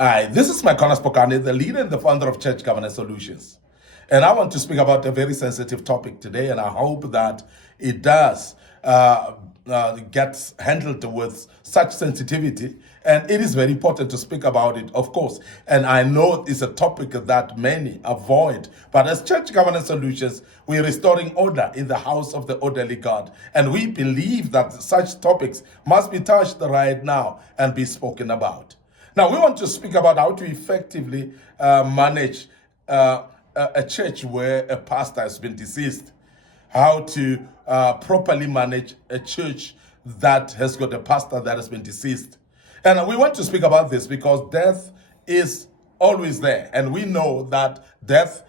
Hi, this is Micornus, Phokane, the leader and the founder of Church Governance Solutions. And I want to speak about a very sensitive topic today, and I hope that it does get handled with such sensitivity. And it is very important to speak about it, of course. And I know it's a topic that many avoid. But as Church Governance Solutions, we're restoring order in the house of the orderly God. And we believe that such topics must be touched right now and be spoken about. Now, we want to speak about how to effectively manage a church where a pastor has been deceased, how to properly manage a church that has got a pastor that has been deceased. And we want to speak about this because death is always there, and we know that death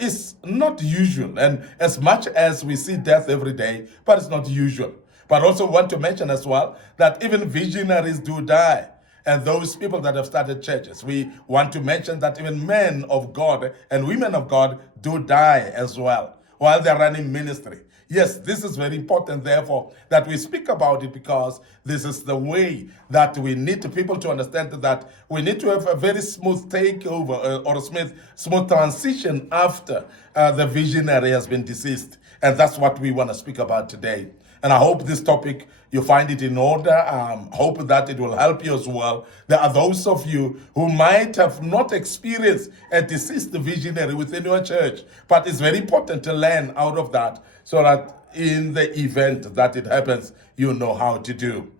is not usual. And as much as we see death every day, but it's not usual. But also want to mention as well that even visionaries do die. And those people that have started churches, we want to mention that even men of God and women of God do die as well while they're running ministry. Yes, this is very important, therefore, that we speak about it, because this is the way that we need people to understand that we need to have a very smooth takeover or a smooth transition after the visionary has been deceased. And that's what we want to speak about today. And I hope this topic, you find it in order. Hope that it will help you as well. There are those of you who might have not experienced a deceased visionary within your church, but it's very important to learn out of that so that in the event that it happens, you know how to do.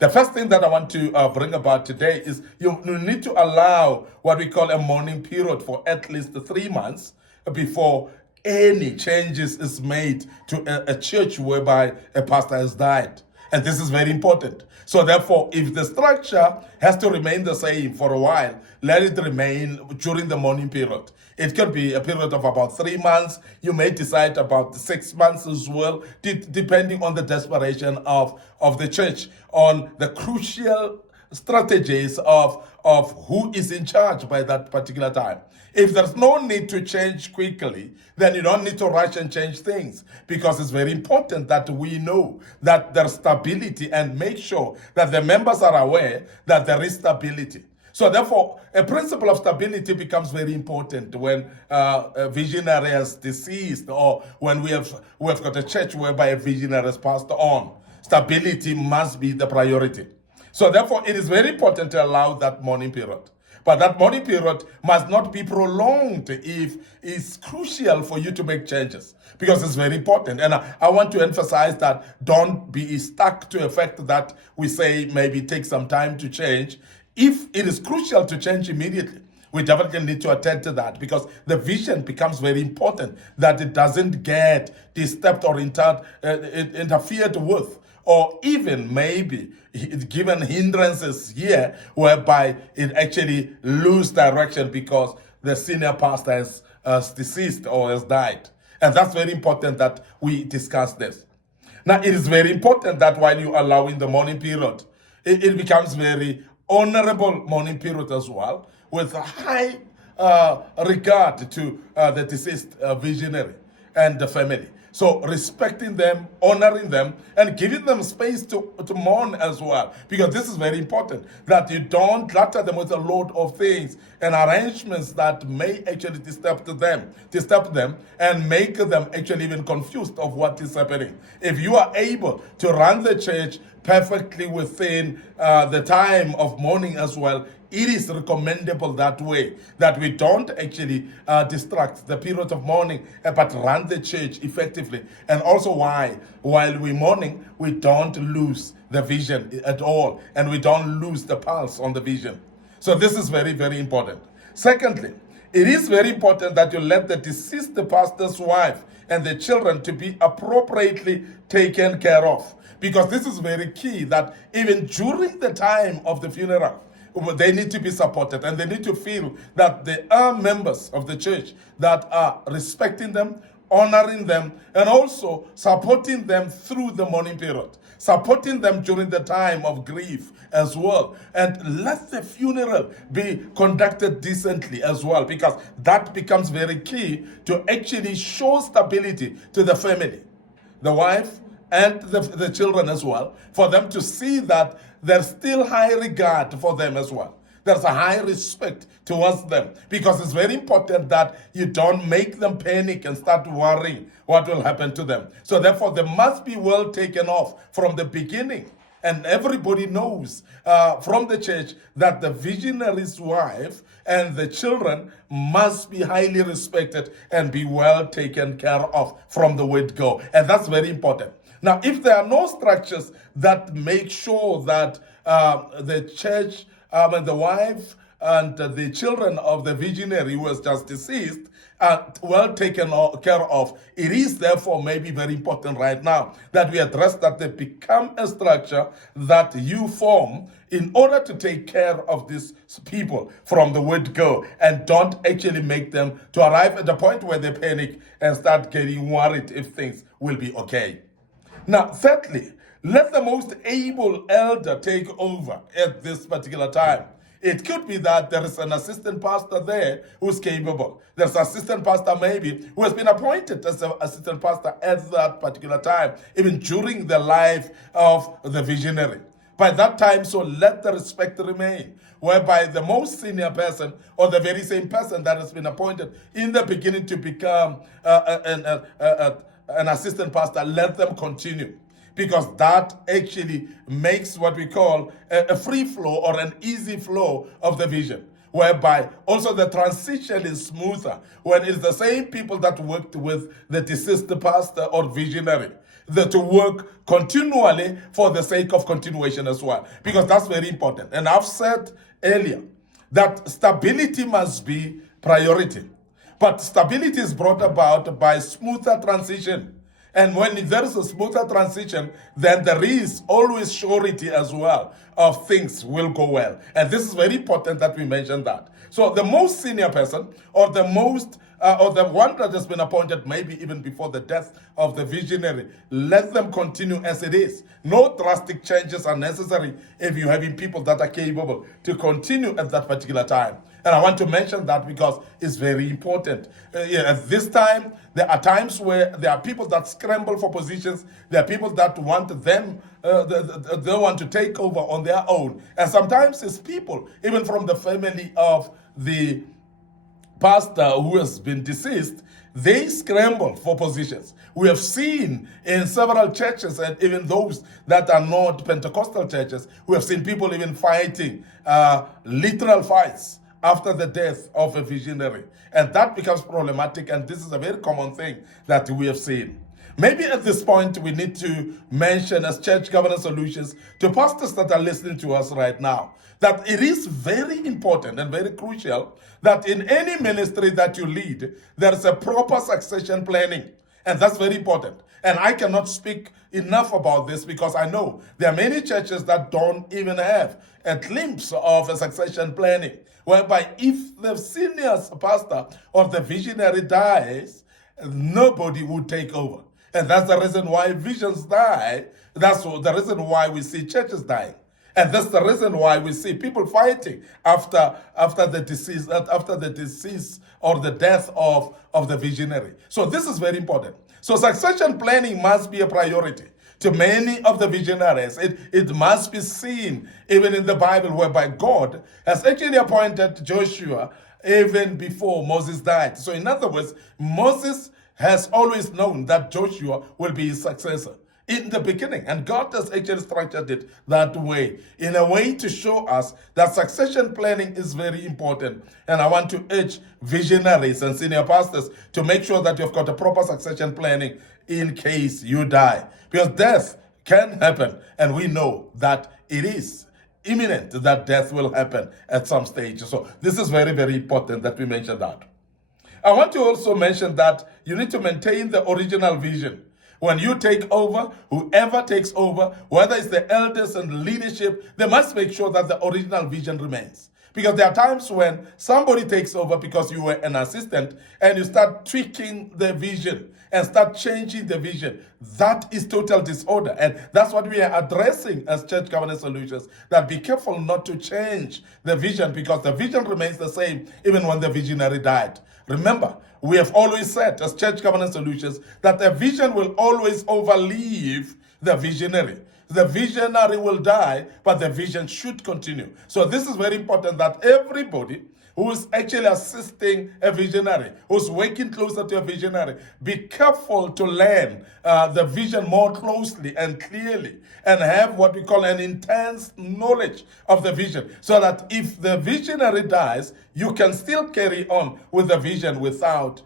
The first thing that I want to bring about today is you need to allow what we call a mourning period for at least 3 months before any changes is made to a church whereby a pastor has died. And this is very important. So therefore, if the structure has to remain the same for a while, let it remain during the mourning period. It could be a period of about 3 months. You may decide about 6 months as well, depending on the desperation of the church, on the crucial strategies of who is in charge by that particular time. If there's no need to change quickly, then you don't need to rush and change things, because it's very important that we know that there's stability and make sure that the members are aware that there is stability. So therefore, a principle of stability becomes very important when a visionary is deceased, or when we have got a church whereby a visionary has passed on. Stability must be the priority. So therefore, it is very important to allow that mourning period. But that mourning period must not be prolonged if it's crucial for you to make changes, because it's very important. And I want to emphasize that don't be stuck to a fact that we say maybe take some time to change. If it is crucial to change immediately, we definitely need to attend to that, because the vision becomes very important, that it doesn't get disturbed or interfered with, or even maybe given hindrances here whereby it actually lose direction because the senior pastor has deceased or has died. And that's very important that we discuss this. Now, it is very important that while you allow in the mourning period, it becomes very honorable mourning period as well, with a high regard to the deceased visionary and the family. So respecting them, honoring them, and giving them space to mourn as well. Because this is very important, that you don't clutter them with a load of things and arrangements that may actually disturb them and make them actually even confused of what is happening. If you are able to run the church perfectly within the time of mourning as well, it is recommendable that way, that we don't actually distract the period of mourning, but run the church effectively. And also while we're mourning, we don't lose the vision at all, and we don't lose the pulse on the vision. So this is very, very important. Secondly, it is very important that you let the deceased pastor's wife and the children to be appropriately taken care of, because this is very key, that even during the time of the funeral, they need to be supported, and they need to feel that they are members of the church that are respecting them, honoring them, and also supporting them through the mourning period, supporting them during the time of grief as well. And let the funeral be conducted decently as well, because that becomes very key to actually show stability to the family, the wife, and the children as well, for them to see that there's still high regard for them as well. there's a high respect towards them, because it's very important that you don't make them panic and start worrying what will happen to them. So therefore, they must be well taken off from the beginning. And everybody knows from the church that the visionary's wife and the children must be highly respected and be well taken care of from the word go. And that's very important. Now, if there are no structures that make sure that the church and the wife and the children of the visionary who was just deceased are well taken care of, it is therefore maybe very important right now that we address that they become a structure that you form in order to take care of these people from the word go, and don't actually make them to arrive at the point where they panic and start getting worried if things will be okay. Now, thirdly, let the most able elder take over at this particular time. It could be that there is an assistant pastor there who's capable. There's an assistant pastor maybe who has been appointed as an assistant pastor at that particular time, even during the life of the visionary. By that time, so let the respect remain, whereby the most senior person or the very same person that has been appointed in the beginning to become an assistant pastor, let them continue. Because that actually makes what we call a free flow or an easy flow of the vision, whereby also the transition is smoother when it's the same people that worked with the deceased pastor or visionary, that to work continually for the sake of continuation as well, because that's very important. And I've said earlier that stability must be priority, but stability is brought about by smoother transition. And when there is a smoother transition, then there is always surety as well of things will go well. And this is very important that we mention that. So the most senior person, or the most or the one that has been appointed maybe even before the death of the visionary, let them continue as it is. No drastic changes are necessary if you're having people that are capable to continue at that particular time. And I want to mention that because it's very important. At this time, there are times where there are people that scramble for positions. There are people that want them, they want to take over on their own. And sometimes it's people, even from the family of the pastor who has been deceased, they scramble for positions. We have seen in several churches, and even those that are not Pentecostal churches, we have seen people even fighting literal fights after the death of a visionary. And that becomes problematic, and this is a very common thing that we have seen. Maybe at this point, we need to mention as Church Governance Solutions to pastors that are listening to us right now, that it is very important and very crucial that in any ministry that you lead, there's a proper succession planning. And that's very important. And I cannot speak enough about this because I know there are many churches that don't even have a glimpse of a succession planning, whereby if the senior pastor or the visionary dies, nobody would take over. And that's the reason why visions die. That's the reason why we see churches dying. And that's the reason why we see people fighting after the decease or the death of the visionary. So this is very important. So succession planning must be a priority to many of the visionaries. It must be seen even in the Bible, whereby God has actually appointed Joshua even before Moses died. So in other words, Moses has always known that Joshua will be his successor in the beginning. And God has actually structured it that way, in a way to show us that succession planning is very important. And I want to urge visionaries and senior pastors to make sure that you've got a proper succession planning in case you die. Because death can happen, and we know that it is imminent that death will happen at some stage. So this is very, very important that we mention that. I want to also mention that you need to maintain the original vision. When you take over, whoever takes over, whether it's the elders and leadership, they must make sure that the original vision remains. Because there are times when somebody takes over because you were an assistant and you start tweaking the vision and start changing the vision. That is total disorder. And that's what we are addressing as Church Governance Solutions, that be careful not to change the vision, because the vision remains the same even when the visionary died. Remember, we have always said as Church Governance Solutions that the vision will always overlive the visionary. the visionary will die, but the vision should continue. So this is very important, that everybody who's actually assisting a visionary, who's working closer to a visionary, be careful to learn the vision more closely and clearly, and have what we call an intense knowledge of the vision, so that if the visionary dies, you can still carry on with the vision without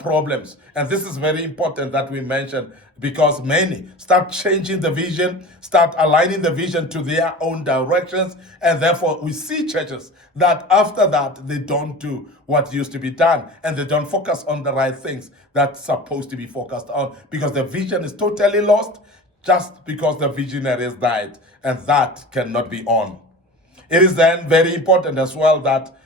problems. And this is very important that we mention, because many start changing the vision, start aligning the vision to their own directions, and therefore we see churches that after that they don't do what used to be done, and they don't focus on the right things that's supposed to be focused on, because the vision is totally lost just because the visionary has died, and that cannot be on. It is then very important as well that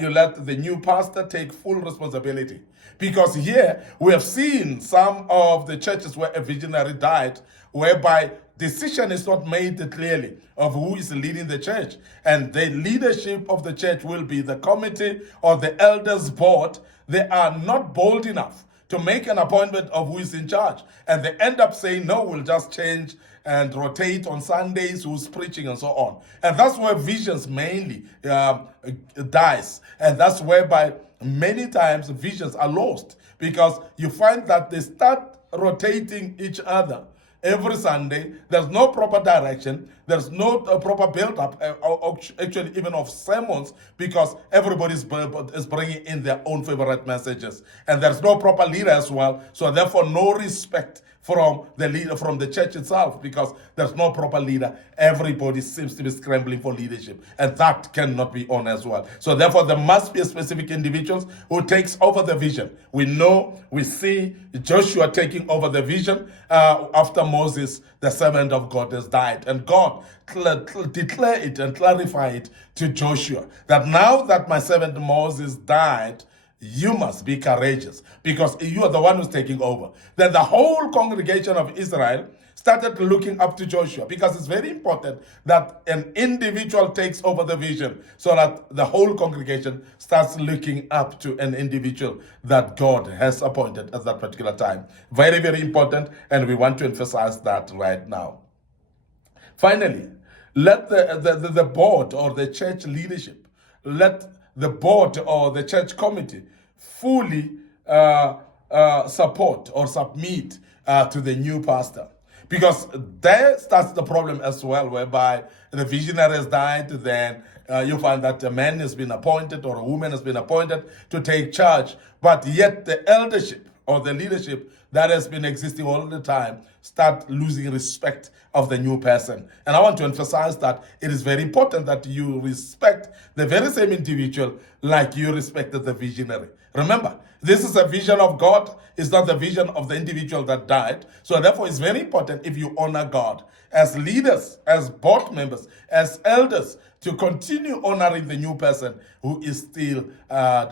you let the new pastor take full responsibility. Because here we have seen some of the churches where a visionary died, whereby decision is not made clearly of who is leading the church. And the leadership of the church will be the committee or the elders board. They are not bold enough to make an appointment of who is in charge. And they end up saying, no, we'll just change and rotate on Sundays, who's preaching and so on. And that's where visions mainly dies. And that's whereby many times visions are lost, because you find that they start rotating each other every Sunday. There's no proper direction. There's no proper build-up, actually even of sermons, because everybody is bringing in their own favorite messages. And there's no proper leader as well. So therefore, no respect from the leader, from the church itself, because there's no proper leader. Everybody seems to be scrambling for leadership, and that cannot be on as well. So therefore, there must be a specific individuals who takes over the vision. We see Joshua taking over the vision after Moses, the servant of God, has died, and God declared it and clarified it to Joshua that now that my servant Moses died, you must be courageous, because you are the one who's taking over. Then the whole congregation of Israel started looking up to Joshua, because it's very important that an individual takes over the vision, so that the whole congregation starts looking up to an individual that God has appointed at that particular time. Very, very important, and we want to emphasize that right now. Finally, let the board or the church leadership, let the board or the church committee fully support or submit to the new pastor. Because there starts the problem as well, whereby the visionary has died, then you find that a man has been appointed or a woman has been appointed to take charge, but yet the eldership or the leadership that has been existing all the time start losing respect of the new person. And I want to emphasize that it is very important that you respect the very same individual like you respected the visionary. Remember, this is a vision of God. It's not the vision of the individual that died. So therefore, it's very important, if you honor God as leaders, as board members, as elders, to continue honoring the new person who is still,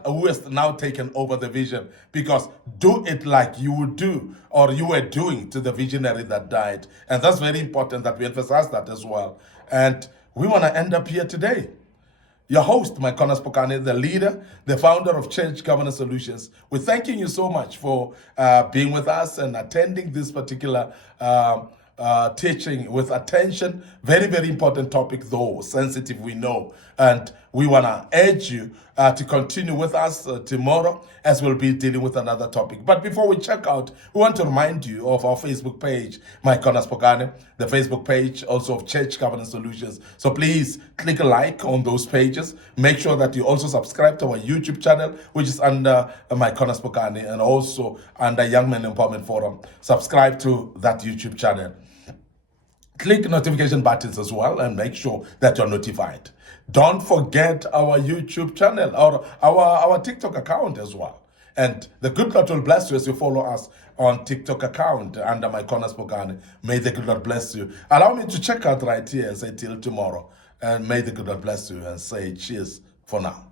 who has now taken over the vision. Because do it like you would do, or you were doing to the visionary that died. And that's very important that we emphasize that as well. And we want to end up here today. Your host, Micornus, Phokane, the leader, the founder of Church Governance Solutions. We're thanking you so much for being with us and attending this particular teaching with attention. Very, very important topic, though sensitive, we know. And we want to urge you to continue with us tomorrow, as we'll be dealing with another topic. But before we check out, we want to remind you of our Facebook page, Micornus Phokane, the Facebook page also of Church Governance Solutions. So please click a like on those pages. Make sure that you also subscribe to our YouTube channel, which is under Micornus Phokane, and also under Young Men Empowerment Forum. Subscribe to that YouTube channel. Click notification buttons as well, and make sure that you're notified. Don't forget our YouTube channel or our TikTok account as well. And the good Lord will bless you as you follow us on TikTok account under Micornus Phokane. May the good Lord bless you. Allow me to check out right here and say till tomorrow. And may the good Lord bless you and say cheers for now.